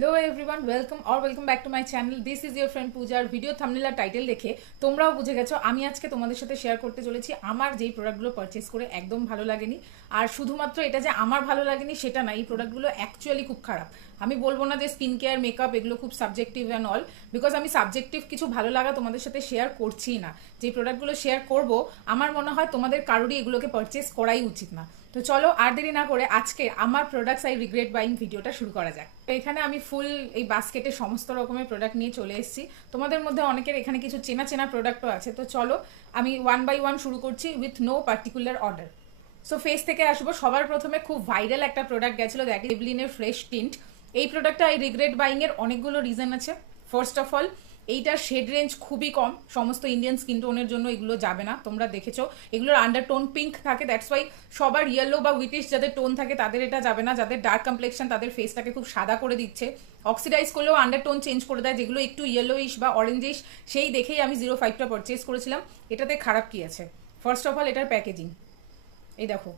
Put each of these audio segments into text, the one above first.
Hello everyone, welcome back to my channel. This is your friend Pooja. Video thumbnail আর title দেখে তোমরাও বুঝে গেছো আমি আজকে তোমাদের সাথে শেয়ার করতে চলেছি আমার যেই প্রোডাক্টগুলো পারচেজ করে একদম ভালো লাগেনি। আর শুধুমাত্র এটা যে আমার ভালো লাগেনি সেটা না, এই প্রোডাক্টগুলো অ্যাকচুয়ালি খুব খারাপ। আমি বলবো না যে স্কিন কেয়ার মেকআপ এগুলো খুব সাবজেক্টিভ অ্যান্ড অল, বিকজ আমি সাবজেক্টিভ কিছু ভালো লাগা তোমাদের সাথে শেয়ার করছি না। যে প্রোডাক্টগুলো শেয়ার করব আমার মনে হয় তোমাদের কারোরই এগুলোকে পারচেজ করাই উচিত না। তো চলো আর দেরি না করে আজকে আমার প্রোডাক্টস আই রিগ্রেট বাইং ভিডিওটা শুরু করা যাক। এখানে আমি ফুল এই বাস্কেটে সমস্ত রকমের প্রোডাক্ট নিয়ে চলে এসেছি। তোমাদের মধ্যে অনেকের এখানে কিছু চেনা চেনা প্রোডাক্টও আছে। তো চলো আমি ওয়ান বাই ওয়ান শুরু করছি with no particular order. So face থেকে আসবো। সবার প্রথমে খুব ভাইরাল একটা প্রোডাক্ট গেছিলো, দেখ এভলিনের ফ্রেশ টিন্ট। এই প্রোডাক্টটা আই রিগ্রেট বাইং এর অনেকগুলো রিজন আছে। ফার্স্ট অফ অল, এইটার শেড রেঞ্জ খুবই কম, সমস্ত ইন্ডিয়ান স্কিন টোনের জন্য এগুলো যাবে না। তোমরা দেখেছো এগুলোর আন্ডারটোন পিঙ্ক থাকে, দ্যাটস ওয়াই সবার ইয়েলো বা উইটিশ যাদের টোন থাকে তাদের এটা যাবে না। যাদের ডার্ক কমপ্লেকশন তাদের ফেসটাকে খুব সাদা করে দিচ্ছে, অক্সিডাইজ করলেও আন্ডারটোন চেঞ্জ করে দেয়। যেগুলো একটু ইয়েলোইশ বা অরেঞ্জিশ সেই দেখেই আমি 05টা পারচেস করেছিলাম। এটাতে খারাপ কি আছে? ফার্স্ট অফ অল এটার প্যাকেজিং, এই দেখো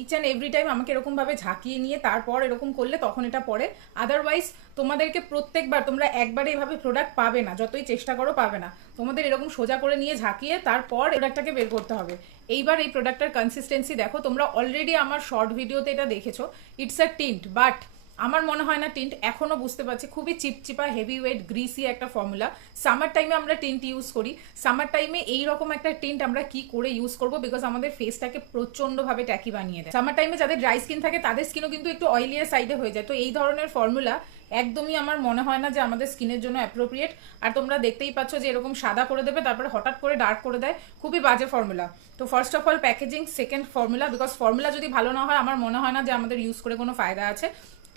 ইচ অ্যান্ড এভরি টাইম আমাকে এরকমভাবে ঝাঁকিয়ে নিয়ে তারপর এরকম করলে তখন এটা পড়ে। আদারওয়াইজ তোমাদেরকে প্রত্যেকবার তোমরা একবারে এভাবে প্রোডাক্ট পাবে না, যতই চেষ্টা করো পাবে না। তোমাদের এরকম সোজা করে নিয়ে ঝাঁকিয়ে তারপর প্রোডাক্টটাকে বের করতে হবে। এইবার এই প্রোডাক্টটার কনসিস্টেন্সি দেখো, তোমরা অলরেডি আমার শর্ট ভিডিওতে এটা দেখেছো। ইটস আ টিন্ট, বাট আমার মনে হয় না টিন্ট। এখনো বুঝতে পারছি খুবই চিপচিপা হেভি ওয়েট গ্রিসি একটা ফর্মুলা। সামার টাইমে আমরা টিন্ট ইউজ করি, সামার টাইমে এইরকম একটা টিন্ট আমরা কি করে ইউজ করবো? বিকজ আমাদের ফেসটাকে প্রচন্ডভাবে ট্যাকি বানিয়ে দেয়। সামার টাইমে যাদের ড্রাই স্কিন থাকে তাদের স্কিনও কিন্তু একটু অয়েলিয়ার সাইডে হয়ে যায়। তো এই ধরনের ফর্মুলা একদমই আমার মনে হয় না যে আমাদের স্কিনের জন্য অ্যাপ্রোপ্রিয়েট। আর তোমরা দেখতেই পাচ্ছ যে এরকম সাদা করে দেবে তারপরে হঠাৎ করে ডার্ক করে দেয়, খুবই বাজে ফর্মুলা। তো first of all packaging, second formula. Because formula যদি ভালো না হয় আমার মনে হয় না যে আমাদের ইউজ করে কোনো ফায়দা আছে।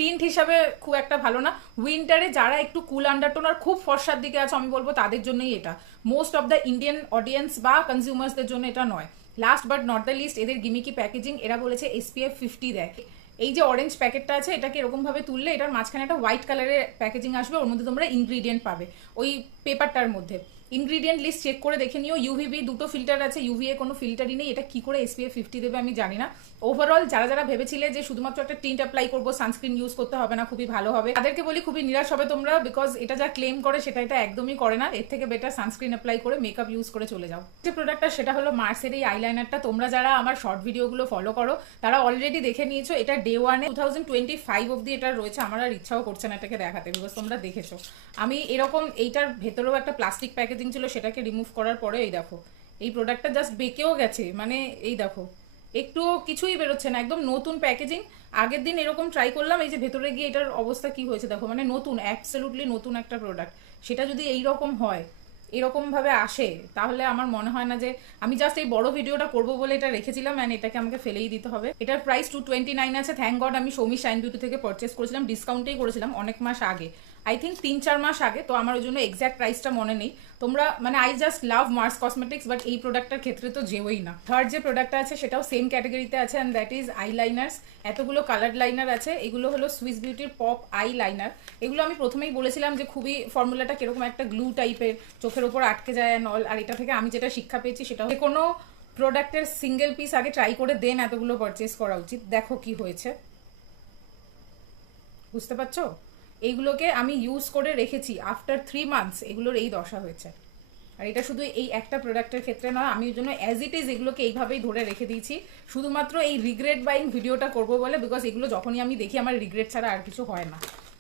টিন্ট হিসাবে খুব একটা ভালো না। উইন্টারে যারা একটু কুল আন্ডারটোন আর খুব ফর্সার দিকে আছে আমি বলবো তাদের জন্যই এটা। Most of the Indian audience বা কনজিউমার্সদের জন্য এটা নয়। Last but not the least, এদের গিমিকি প্যাকেজিং। এরা বলেছে SPF 50 দেয়। এই যে অরেঞ্জ প্যাকেটটা আছে এটাকে এরকম ভাবে তুললে এটার মাঝখানে একটা হোয়াইট কালারের প্যাকেজিং আসবে, ওর মধ্যে তোমরা ইনগ্রিডিয়েন্ট পাবে ওই পেপারটার মধ্যে। ইনগ্রিডিয়েন্ট লিস্ট চেক করে দেখে নিও। UVB দুটো ফিল্টার আছে, UVA কোনো ফিল্টারই নেই। এটা কি করে SPF 50 দেবে আমি জানি না। ওভারঅল যারা যারা ভেবেছিলে যে শুধুমাত্র একটা টিন্ট অ্যাপ্লাই করবো, সানস্ক্রিন ইউজ করতে হবে না, খুবই ভালো হবে, তাদেরকে বলি খুবই নিরাশ হবে তোমরা। বিকজ এটা যা ক্লেম করে সেটা এটা একদমই করে না। এর থেকে বেটার সানস্ক্রিন অ্যাপ্লাই করে মেকআপ ইউজ করে চলে যাও। যে প্রোডাক্টটা সেটা হলো মার্সের এই আইলাইনারটা। তোমরা যারা আমার শর্ট ভিডিওগুলো ফলো করো তারা অলরেডি দেখে নিয়েছো। এটা ডে 1 2025 অব্দি এটা রয়েছে। আমার আর ইচ্ছাও করছে না এটাকে দেখাতে, বিকজ তোমরা দেখেছো। আমি এরকম এইটার ভেতরেও একটা প্লাস্টিক প্যাকেজিং ছিল, সেটাকে রিমুভ করার পরে এই দেখো এই প্রোডাক্টটা জাস্ট বেঁকেও গেছে। মানে এই দেখো একটুও কিছুই বেরোচ্ছে না, একদম নতুন প্যাকেজিং। আগের দিন এরকম ট্রাই করলাম, এই যে ভেতরে গিয়ে এটার অবস্থা কি হয়েছে দেখো। মানে নতুন, অ্যাবসলিউটলি নতুন একটা প্রোডাক্ট। সেটা যদি এইরকম হয়, এরকম ভাবে আসে, তাহলে আমার মনে হয় না যে আমি জাস্ট এই বড় ভিডিওটা করবো বলে এটা রেখেছিলাম অ্যান্ড এটাকে আমাকে ফেলেই দিতে হবে। এটার প্রাইস 229 আছে। থ্যাংক গড আমি সৌমি শাইন বিউটি থেকে পারচেস করেছিলাম, ডিসকাউন্টেই করেছিলাম অনেক মাস আগে, আই থিঙ্ক 3-4 মাস আগে। তো আমার ওই জন্য এক্স্যাক্ট প্রাইসটা মনে নেই। তোমরা মানে I just love Mars Cosmetics, but এই প্রোডাক্টটার ক্ষেত্রে তো যেওই না। থার্ড যে প্রোডাক্টটা আছে সেটাও সেম ক্যাটাগরিতে আছে and that is I liners. এতগুলো কালার লাইনার আছে। এগুলো হলো সুইস বিউটির পপ আই লাইনার। এগুলো আমি প্রথমেই বলেছিলাম যে খুবই ফর্মুলাটা কিরকম একটা গ্লু টাইপের, চোখের ওপর আটকে যায় নল। আর এটা থেকে আমি যেটা শিক্ষা পেয়েছি সেটা কোনো প্রোডাক্টের সিঙ্গেল পিস আগে ট্রাই করে দেন এতগুলো পারচেস করা উচিত। দেখো কি হয়েছে, বুঝতে পারছো? এইগুলোকে আমি ইউজ করে রেখেছি, আফটার 3 মান্থস এগুলোর এই দশা হয়েছে। আর এটা শুধু এই একটা প্রোডাক্টের ক্ষেত্রে নয়, আমি ওই জন্য অ্যাজ ইট ইজ এগুলোকে এইভাবেই ধরে রেখে দিয়েছি শুধুমাত্র এই রিগ্রেট বাইং ভিডিওটা করবো বলে। বিকজ এগুলো যখনই আমি দেখি আমার রিগ্রেট ছাড়া আর কিছু হয় না।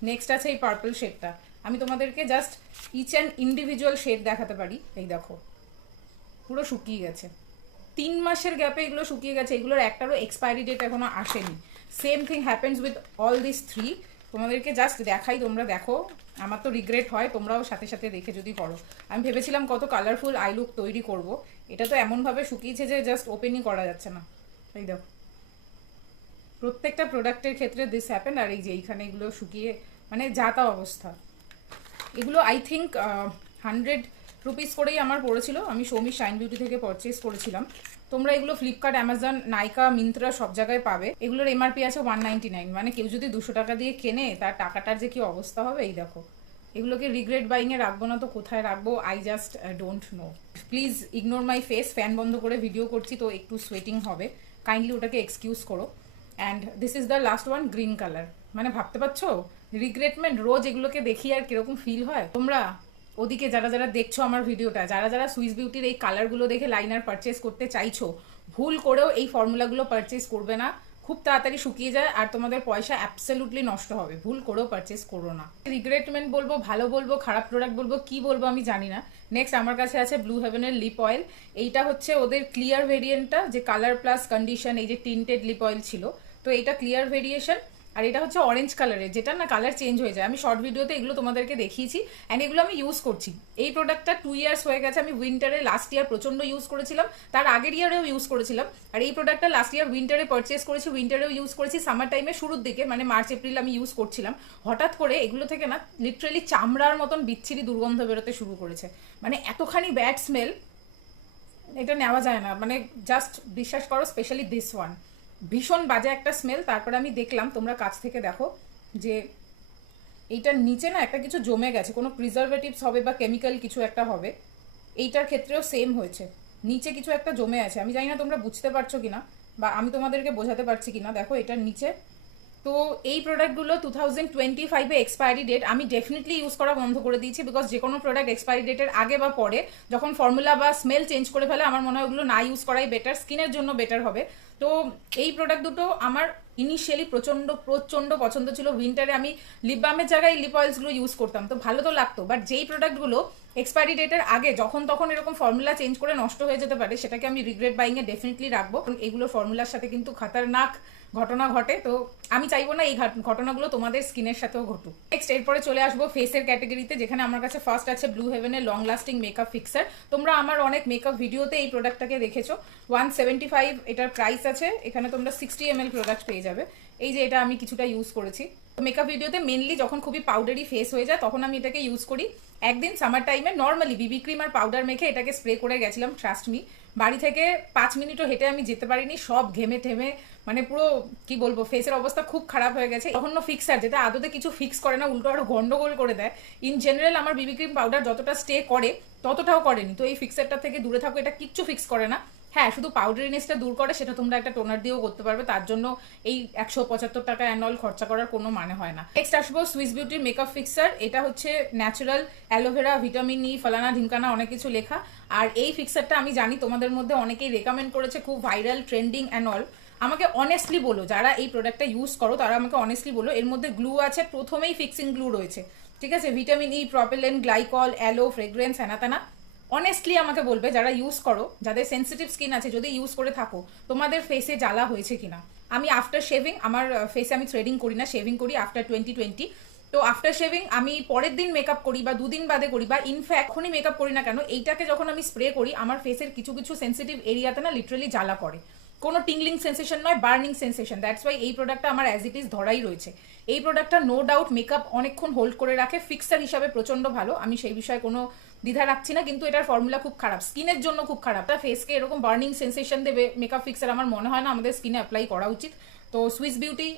নেক্সট আছে এই পার্পল শেডটা। আমি তোমাদেরকে just each and individual shade দেখাতে পারি। এই দেখো পুরো শুকিয়ে গেছে, 3 মাসের গ্যাপে এগুলো শুকিয়ে গেছে। এগুলোর একটারও এক্সপায়ারি ডেট এখনো আসেনি। Same thing happens with all this 3। তোমাদেরকে জাস্ট দেখাই, তোমরা দেখো। আমার তো রিগ্রেট হয়, তোমরাও সাথে সাথে দেখে যদি করো। আমি ভেবেছিলাম কত কালারফুল আই লুক তৈরি করব, এটা তো এমনভাবে শুকিয়েছে যে জাস্ট ওপেনই করা যাচ্ছে না। এই দেখো প্রত্যেকটা প্রোডাক্টের ক্ষেত্রে দিস হ্যাপেন। আর এই যে এইখানে এগুলো শুকিয়ে মানে যা তা অবস্থা। এগুলো আই থিঙ্ক 100 রুপিস করেই আমার পড়েছিল। আমি সৌমি শাইন বিউটি থেকে পারচেস করেছিলাম। তোমরা এগুলো ফ্লিপকার্ট, অ্যামাজন, নাইকা, মিন্ত্রা সব জায়গায় পাবে। এগুলোর MRP আছে 199। মানে কেউ যদি 200 টাকা দিয়ে কেনে তার টাকাটার যে কি অবস্থা হবে। এই দেখো এগুলোকে রিগ্রেট বাইংয়ে রাখবো না তো কোথায় রাখবো, I just don't know. Please ignore my face. Fan বন্ধ করে ভিডিও করছি তো একটু সোয়েটিং হবে, কাইন্ডলি ওটাকে এক্সকিউজ করো। And this is the last one, green colour. মানে ভাবতে পারছো রিগ্রেটমেন্ট রোজ এগুলোকে দেখি আর কিরকম ফিল হয়। তোমরা ওদিকে যারা যারা দেখছো আমার ভিডিওটা, যারা যারা সুইস বিউটির এই কালারগুলো দেখে লাইনার পারচেস করতে চাইছো, ভুল করেও এই ফর্মুলাগুলো পারচেস করবে না। খুব তাড়াতাড়ি শুকিয়ে যায় আর তোমাদের পয়সা অ্যাবসলিউটলি নষ্ট হবে। ভুল করেও পারচেস করো না। রিগ্রেটমেন্ট বলবো, ভালো বলবো, খারাপ প্রোডাক্ট বলবো, কি বলবো আমি জানি না। নেক্সট আমার কাছে আছে ব্লু হেভেনের লিপ অয়েল। এইটা হচ্ছে ওদের ক্লিয়ার ভেরিয়েন্টটা, যে কালার প্লাস কন্ডিশন, এই যে টিন্টেড লিপ অয়েল ছিল, তো এটা ক্লিয়ার ভেরিয়েশন। আর এটা হচ্ছে অরেঞ্জ কালারের, যেটা না কালার চেঞ্জ হয়ে যায়। আমি শর্ট ভিডিওতে এগুলো তোমাদেরকে দেখিয়েছি অ্যান্ড এগুলো আমি ইউজ করছি। এই প্রোডাক্টটা 2 ইয়ার্স হয়ে গেছে। আমি উইন্টারে লাস্ট ইয়ার প্রচন্ড ইউজ করেছিলাম, তার আগের ইয়ারেও ইউজ করেছিলাম। আর এই প্রোডাক্টটা লাস্ট ইয়ার উইন্টারে পারচেস করেছি, উইন্টারেও ইউজ করেছি, সামার টাইমে শুরুর দিকে মানে মার্চ এপ্রিল আমি ইউজ করছিলাম। হঠাৎ করে এগুলো থেকে না লিটারেলি চামড়ার মতন বিচ্ছিরি দুর্গন্ধ বেরোতে শুরু করেছে। মানে এতখানি ব্যাড স্মেল, এটা নেওয়া যায় না। মানে জাস্ট বিশ্বাস করো, স্পেশালি দিস ওয়ান ভীষণ বাজে একটা স্মেল। তারপরে আমি দেখলাম, তোমরা কাছ থেকে দেখো, যে এইটার নিচে না একটা কিছু জমে গেছে, কোনো প্রিজারভেটিভস হবে বা কেমিক্যাল কিছু একটা হবে। এইটার ক্ষেত্রেও সেম হয়েছে, নিচে কিছু একটা জমে আছে। আমি জানি না তোমরা বুঝতে পারছো কিনা বা আমি তোমাদেরকে বোঝাতে পারছি কিনা। দেখো এটার নিচে। তো এই প্রোডাক্টগুলো 2025-এ এক্সপায়ারি ডেট। আমি ডেফিনেটলি ইউজ করা বন্ধ করে দিয়েছি, বিকজ যে কোনো প্রোডাক্ট এক্সপায়ারি ডেটের আগে বা পরে যখন ফর্মুলা বা স্মেল চেঞ্জ করে ফেলে, আমার মনে হয় ওগুলো না ইউজ করাই বেটার, স্কিনের জন্য বেটার হবে। তো এই প্রোডাক্ট দুটো আমার ইনিশিয়ালি প্রচন্ড প্রচন্ড পছন্দ ছিল। উইন্টারে আমি লিপ বামের জায়গায় লিপ অয়েলসগুলো ইউজ করতাম, তো ভালো তো লাগতো। বাট যেই প্রোডাক্টগুলো এক্সপায়ারি ডেটের আগে যখন তখন এরকম ফর্মুলা চেঞ্জ করে নষ্ট হয়ে যেতে পারে, সেটাকে আমি রিগ্রেট বাইংয়ে ডেফিনেটলি রাখবো। এগুলো ফর্মুলার সাথে কিন্তু খতরনাক ঘটনা ঘটে, তো আমি চাইবো না এই ঘটনাগুলো তোমাদের স্কিনের সাথেও ঘটুক। নেক্সট এরপরে চলে আসবো ফেসের ক্যাটাগরিতে, যেখানে আমার কাছে ফার্স্ট আছে ব্লু হেভেনের লং লাস্টিং মেকআপ ফিক্সার। তোমরা আমার অনেক মেকআপ ভিডিওতে এই প্রোডাক্টটাকে দেখেছো। 175 এটার প্রাইস আছে। এখানে তোমরা 60 ml প্রোডাক্ট পেয়ে যাবে। এই যে এটা আমি কিছুটা ইউজ করেছি মেকআপ ভিডিওতে, মেনলি যখন খুবই পাউডারি ফেস হয়ে যায় তখন আমি এটাকে ইউজ করি। একদিন সামার টাইমে নর্মালি বিবি ক্রিম আর পাউডার মেখে এটাকে স্প্রে করে গেছিলাম, ট্রাস্ট মি। বাড়ি থেকে 5 মিনিটও হেঁটে আমি যেতে পারিনি, সব ঘেমে ঠেমে মানে পুরো কি বলবো, ফেসের অবস্থা খুব খারাপ হয়ে গেছে। তখনও ফিক্সার, যেটা আদতে কিছু ফিক্স করে না, উল্টো আরো গন্ডগোল করে দেয়। ইন জেনারেল আমার বিবি ক্রিম পাউডার যতটা স্টে করে ততটাও করেনি, তো এই ফিক্সারটা থেকে দূরে থাকো। এটা কিচ্ছু ফিক্স করে না। হ্যাঁ, শুধু পাউডারিনেসটা দূর করে, সেটা তোমরা একটা টোনার দিয়েও করতে পারবে। তার জন্য এই 175 টাকা অ্যানুয়াল খরচা করার কোনো মানে হয় না। নেক্সট আসবো সুইস বিউটির মেকআপ ফিক্সার। এটা হচ্ছে ন্যাচারাল অ্যালোভেরা, ভিটামিন ই, ফলানা ঢিমকানা অনেক কিছু লেখা। আর এই ফিক্সারটা আমি জানি তোমাদের মধ্যে অনেকেই রেকমেন্ড করেছে, খুব ভাইরাল, ট্রেন্ডিং অ্যান্ড অল। আমাকে অনেস্টলি বলো, যারা এই প্রোডাক্টটা ইউজ করো তারা আমাকে অনেস্টলি বলো, এর মধ্যে গ্লু আছে, প্রথমেই ফিক্সিং গ্লু রয়েছে, ঠিক আছে, vitamin E, propylene, glycol, aloe, fragrance, হ্যানাতানা। অনেস্টলি আমাকে বলবে, যারা ইউজ করো, যাদের সেন্সিটিভ স্কিন আছে, যদি ইউজ করে থাকো, তোমাদের ফেসে জ্বালা হয়েছে কিনা। আমি আফটার শেভিং, আমার ফেসে আমি থ্রেডিং করি না, শেভিং করি আফটার 2020। তো আফটার শেভিং আমি পরের দিন মেকআপ করি বা 2 দিন বাদে করি, বা ইনফ্যাক্ট এখনই মেকআপ করি না কেন, এইটাকে যখন আমি স্প্রে করি, আমার ফেসের কিছু কিছু সেন্সিটিভ এরিয়াতে না লিটারালি জ্বালা করে। কোনো টিংলিং সেন্সেশন নয়, বার্নিং সেন্সেশন। দ্যাটস ওয়াই এই প্রোডাক্টটা আমার অ্যাজ ইট ইজ ধরাই রয়েছে। এই প্রোডাক্টটা নো ডাউট মেকআপ অনেকক্ষণ হোল্ড করে রাখে, ফিক্সার হিসাবে প্রচন্ড ভালো, আমি সেই বিষয়ে কোনো দ্বিধা রাখছি না। কিন্তু এটার ফর্মুলা খুব খারাপ, স্কিনের জন্য খুব খারাপ। ফেসকে এরকম বার্নিং সেন্সেশন দেবে মেকআপ ফিক্সার, আমার মনে হয় না আমাদের স্কিনে অ্যাপ্লাই করা উচিত। তো সুইস বিউটি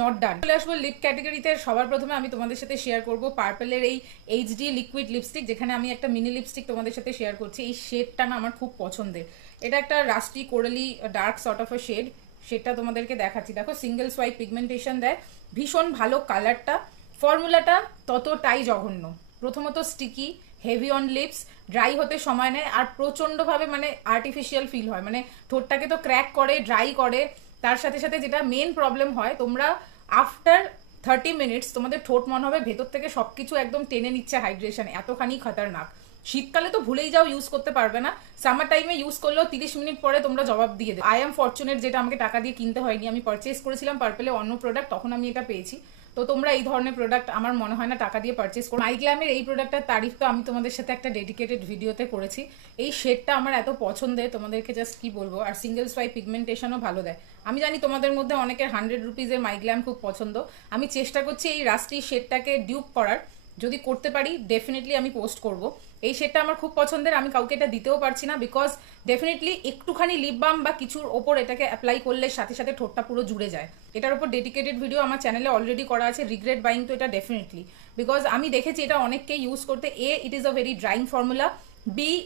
নট ডান। চলে আসবো লিপ ক্যাটাগরিতে। সবার প্রথমে আমি তোমাদের সাথে শেয়ার করবো পার্পেলের এই এইচডি লিকুইড লিপস্টিক, যেখানে আমি একটা মিনি লিপস্টিক তোমাদের সাথে শেয়ার করছি। এই শেডটা না আমার খুব পছন্দের। এটা একটা rusty coraly dark sort of a shade. শেডটা তোমাদেরকে দেখাচ্ছি, দেখো সিঙ্গেল সোয়াইপ পিগমেন্টেশন দেয়, ভীষণ ভালো কালারটা। ফর্মুলাটা ততটাই জঘন্য। প্রথমত sticky, heavy on lips, dry হতে সময় নেয়, আর প্রচন্ডভাবে মানে আর্টিফিশিয়াল ফিল হয়, মানে ঠোঁটটাকে তো ক্র্যাক করে, ড্রাই করে। তার সাথে সাথে যেটা মেন প্রবলেম হয়, তোমরা আফটার 30 মিনিটস তোমাদের ঠোঁট মনে হবে ভেতর থেকে সবকিছু একদম টেনে নিচ্ছে হাইড্রেশন, এতখানি খতরনাক। শীতকালে তো ভুলেই যাও, ইউজ করতে পারবে না। সামার টাইমে ইউজ করলেও 30 মিনিট পরে তোমরা জবাব দিয়ে দেবে। আই এম ফরচুনেট, যেটা আমাকে টাকা দিয়ে কিনতে হয়নি, আমি পারচেস করেছিলাম পার্পেলে অন্য প্রোডাক্ট, তখন আমি এটা পেয়েছি। তো তোমরা এই ধরনের প্রোডাক্ট আমার মনে হয় না টাকা দিয়ে পারচেস করো। মাইগ্ল্যামের এই প্রোডাক্টটার তারিফ তো আমি তোমাদের সাথে একটা ডেডিকেটেড ভিডিওতে করেছি। এই শেডটা আমার এত পছন্দের, তোমাদেরকে জাস্ট কি বলবো। আর সিঙ্গেল সোয়াইপ পিগমেন্টেশনও ভালো দেয়। আমি জানি তোমাদের মধ্যে অনেকের 100 রুপিজের মাইগ্ল্যাম খুব পছন্দ। আমি চেষ্টা করছি এই রাস্টি শেডটাকে ডিউপ করার, যদি করতে পারি ডেফিনেটলি আমি পোস্ট করব। এই শেডটা আমার খুব পছন্দের, আমি কাউকে এটা দিতেও পারছি না, বিকজ ডেফিনেটলি একটুখানি লিপ বাম বা কিছুর ওপর এটাকে অ্যাপ্লাই করলে সাথে সাথে ঠোঁটটা পুরো জুড়ে যায়। এটার উপর ডেডিকেটেড ভিডিও আমার চ্যানেলে অলরেডি করা আছে, রিগ্রেট বাইং। তো এটা ডেফিনেটলি, বিকজ আমি দেখেছি এটা অনেককে ইউজ করতে। It is a very drawing formula.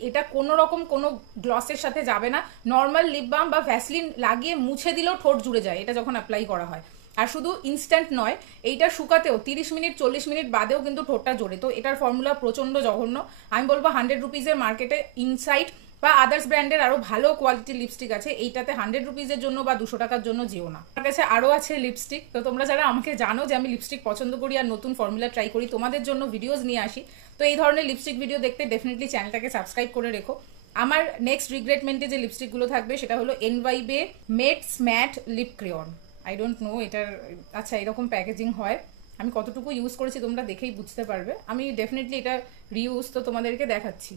এটা কোনো রকম কোনো গ্লসের সাথে যাবে না। নর্মাল লিপ বাম বা ভ্যাসলিন লাগিয়ে মুছে দিলেও ঠোঁট জুড়ে যায় এটা যখন অ্যাপ্লাই করা হয়। আর শুধু ইনস্ট্যান্ট নয়, এইটা শুকাতেও 30 মিনিট 40 মিনিট বাদেও কিন্তু ঠোঁটটা জোরে। তো এটার ফর্মুলা প্রচন্ড জঘন্য। আমি বলবো 100 রুপিজের মার্কেটে ইনসাইট বা আদার্স ব্র্যান্ডের আরো ভালো কোয়ালিটির লিপস্টিক আছে, এইটাতে 100 রুপিজের জন্য বা 200 টাকার জন্য যেও না। আমার কাছে আরো আছে লিপস্টিক। তো তোমরা যারা আমাকে জানো যে আমি লিপস্টিক পছন্দ করি আর নতুন ফর্মুলা ট্রাই করি, তোমাদের জন্য ভিডিওস নিয়ে আসি, তো এই ধরনের লিপস্টিক ভিডিও দেখতে ডেফিনেটলি চ্যানেলটাকে সাবস্ক্রাইব করে রেখো। আমার নেক্সট রিগ্রেটমেন্টে যে লিপস্টিকগুলো থাকবে সেটা হলো এনভাইবে mattes matte lip crayon. I don't know এটার, আচ্ছা এরকম প্যাকেজিং হয়। আমি কতটুকু ইউজ করেছি তোমরা দেখেই বুঝতে পারবে। আমি ডেফিনেটলি এটা রিউজ, তো তোমাদেরকে দেখাচ্ছি।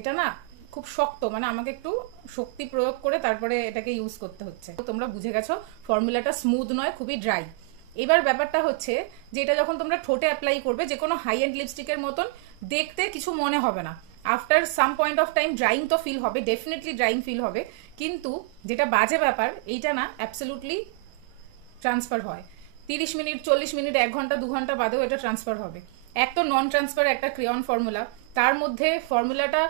এটা না খুব শক্ত, মানে আমাকে একটু শক্তি প্রয়োগ করে তারপরে এটাকে ইউজ করতে হচ্ছে। তো তোমরা বুঝে গেছো ফর্মুলাটা স্মুথ নয়, খুবই ড্রাই। এবার ব্যাপারটা হচ্ছে যে এটা যখন তোমরা ঠোঁটে অ্যাপ্লাই করবে, যে কোনো হাই এন্ড লিপস্টিকের মতন দেখতে কিছু মনে হবে না। After some point of time drawing তো ফিল হবে, ডেফিনেটলি ড্রাইং ফিল হবে, কিন্তু যেটা বাজে ব্যাপার এইটা না অ্যাবসলিউটলি ট্রান্সফার হয় 30 মিনিট 40 মিনিট 1 ঘন্টা 2 ঘন্টা বাদেও এটা ট্রান্সফার হবে। এক তো নন ট্রান্সফার একটা ক্রেয়ন ফর্মুলা, তার মধ্যে ফর্মুলাটা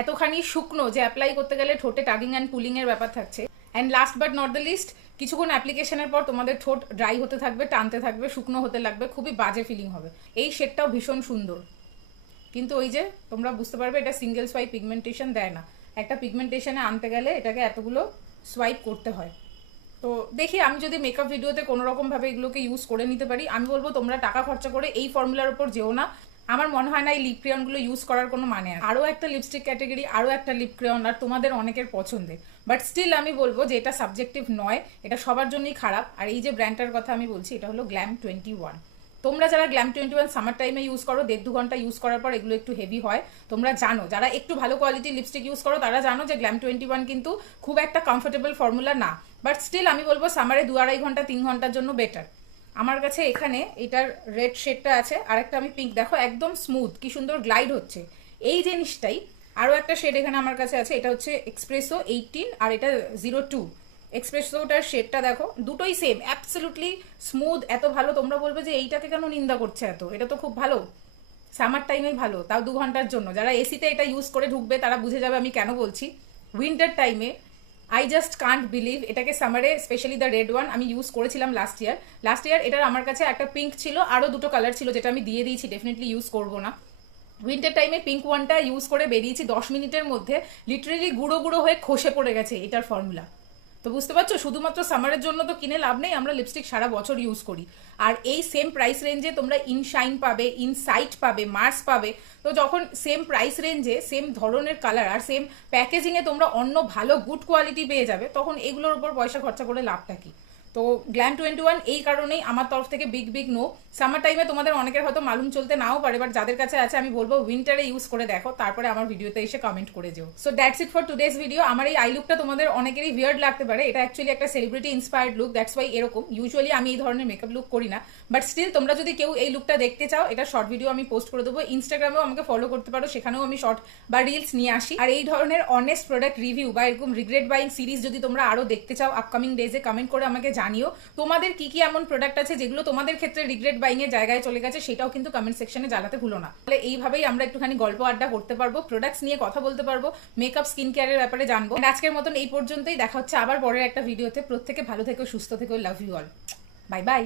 এতখানি শুকনো যে অ্যাপ্লাই করতে গেলে ঠোঁটে টাগিং অ্যান্ড পুলিং এর ব্যাপার থাকছে। And last but not the least, কিছুক্ষণ অ্যাপ্লিকেশনের পর তোমাদের ঠোঁট ড্রাই হতে থাকবে, টানতে থাকবে, শুকনো হতে লাগবে, খুবই বাজে ফিলিং হবে। এই শেডটাও ভীষণ সুন্দর, কিন্তু ওই যে তোমরা বুঝতে পারবে এটা সিঙ্গেল সোয়াইপ পিগমেন্টেশন দেয় না। একটা পিগমেন্টেশনে আনতে গেলে এটাকে এতগুলো সোয়াইপ করতে হয়। তো দেখি আমি যদি মেকআপ ভিডিওতে কোনো রকম ভাবে এগুলোকে ইউজ করে নিতে পারি। আমি বলবো তোমরা টাকা খরচা করে এই ফর্মুলার উপর যেও না। আমার মনে হয় না এই লিপ ক্রেয়নগুলো ইউজ করার কোনো মানে আছে। আরও একটা লিপস্টিক ক্যাটাগরি, আরও একটা লিপ ক্রেয়ন, আর তোমাদের অনেকের পছন্দের, বাট স্টিল আমি বলবো যে এটা সাবজেক্টিভ নয়, এটা সবার জন্যই খারাপ। আর এই যে ব্র্যান্ডটার কথা আমি বলছি এটা হলো Glam21। তোমরা যারা Glam21 সামার টাইমে ইউজ করো, 1.5-2 ঘন্টা ইউজ করার পর এগুলো একটু হেভি হয়, তোমরা জানো। যারা একটু ভালো কোয়ালিটির লিপস্টিক ইউজ করো তারা জানো যে Glam21 কিন্তু খুব একটা কমফোর্টেবল ফর্মুলা না, বাট স্টিল আমি বলবো সামারে 2-2.5 ঘন্টা 3 ঘন্টার জন্য বেটার। আমার কাছে এখানে এটার রেড শেডটা আছে, আর একটা আমি পিঙ্ক, দেখো একদম স্মুথ, কি সুন্দর গ্লাইড হচ্ছে এই জিনিসটাই। আরও একটা শেড এখানে আমার কাছে আছে, এটা হচ্ছে এক্সপ্রেসো 18 আর এটা 02। এক্সপ্রেসোটার শেডটা দেখো, দুটোই সেম, অ্যাবসলিউটলি স্মুথ, এত ভালো। তোমরা বলবে যে এইটাকে কেন নিন্দা করছে এত, এটা তো খুব ভালো, সামার টাইমেই ভালো, তাও 2 ঘন্টার জন্য। যারা এসিতে এটা ইউজ করে ঢুকবে তারা বুঝে যাবে আমি কেন বলছি। উইন্টার টাইমে আই জাস্ট কান্ট বিলিভ এটাকে সামারে, স্পেশালি দ্য রেড ওয়ান আমি ইউজ করেছিলাম লাস্ট ইয়ার। এটার আমার কাছে একটা পিঙ্ক ছিল, আরও 2টো কালার ছিল যেটা আমি দিয়ে দিয়েছি, ডেফিনেটলি ইউজ করবো না। উইন্টার টাইমে পিঙ্ক ওয়ানটা ইউজ করে বেরিয়েছি, 10 মিনিটের মধ্যে লিটারেলি গুঁড়ো গুঁড়ো হয়ে খসে পড়ে গেছে এটার ফর্মুলা। তো বুঝতে পারছো, শুধুমাত্র সামারের জন্য তো কিনে লাভ নেই, আমরা লিপস্টিক সারা বছর ইউজ করি। আর এই সেম প্রাইস রেঞ্জে তোমরা ইনশাইন পাবে, ইনসাইট পাবে, মার্স পাবে। তো যখন সেম প্রাইস রেঞ্জে সেম ধরনের কালার আর সেম প্যাকেজিংয়ে তোমরা অন্য ভালো গুড কোয়ালিটি পেয়ে যাবে, তখন এগুলোর উপর পয়সা খরচা করে লাভটা কি? তো Glam21 এই কারণেই আমার তরফ থেকে বিগ নো। সামার টাইমে তোমাদের অনেকের হয়তো মালুম চলতে নাও পারে, বাট যাদের কাছে আছে আমি বলবো উইন্টারে ইউজ করে দেখো, তারপরে আমার ভিডিওতে এসে কমেন্ট করে যেও। So that's it for today's video. আমার এই আই লুকটা তোমাদের অনেকেরই উইয়ার্ড লাগতে পারে, এটা অ্যাকচুয়ালি একটা celebrity inspired look, that's why এরকম। ইউজুয়ালি আমি এই ধরনের মেকআপ লুক করি না, বাট স্টিল তোমরা যদি কেউ এই লুকটা দেখতে চাও, এটা শর্ট ভিডিও আমি পোস্ট করে দেবো। ইনস্টাগ্রামেও আমাকে ফলো করতে পারো, সেখানেও আমি শর্ট বা রিলস নিয়ে আসি। আর এই ধরনের অনেস্ট প্রোডাক্ট রিভিউ বা এরকম রিগ্রেট বাইং সিরিজ যদি তোমরা আরো দেখতে চাও আপকামিং ডেজে, কমেন্ট করে আমাকে জানিও। তোমাদের কি কি এমন প্রোডাক্ট আছে যেগুলো তোমাদের ক্ষেত্রে রিগ্রেট বাইং এর জায়গায় চলে গেছে, সেটাও কিন্তু কমেন্ট সেকশনে জানাতে ভুলো না। তাহলে এইভাবেই আমরা একটুখানি গল্প আড্ডা করতে পারবো, প্রোডাক্টস নিয়ে কথা বলতে পারবো, মেকআপ স্কিন কেয়ারের ব্যাপারে জানবো। আজকের মতন এই পর্যন্তই, দেখা হচ্ছে আবার পরের একটা ভিডিওতে। প্রত্যেকে ভালো থেকো, সুস্থ থেকো, love you all, bye by.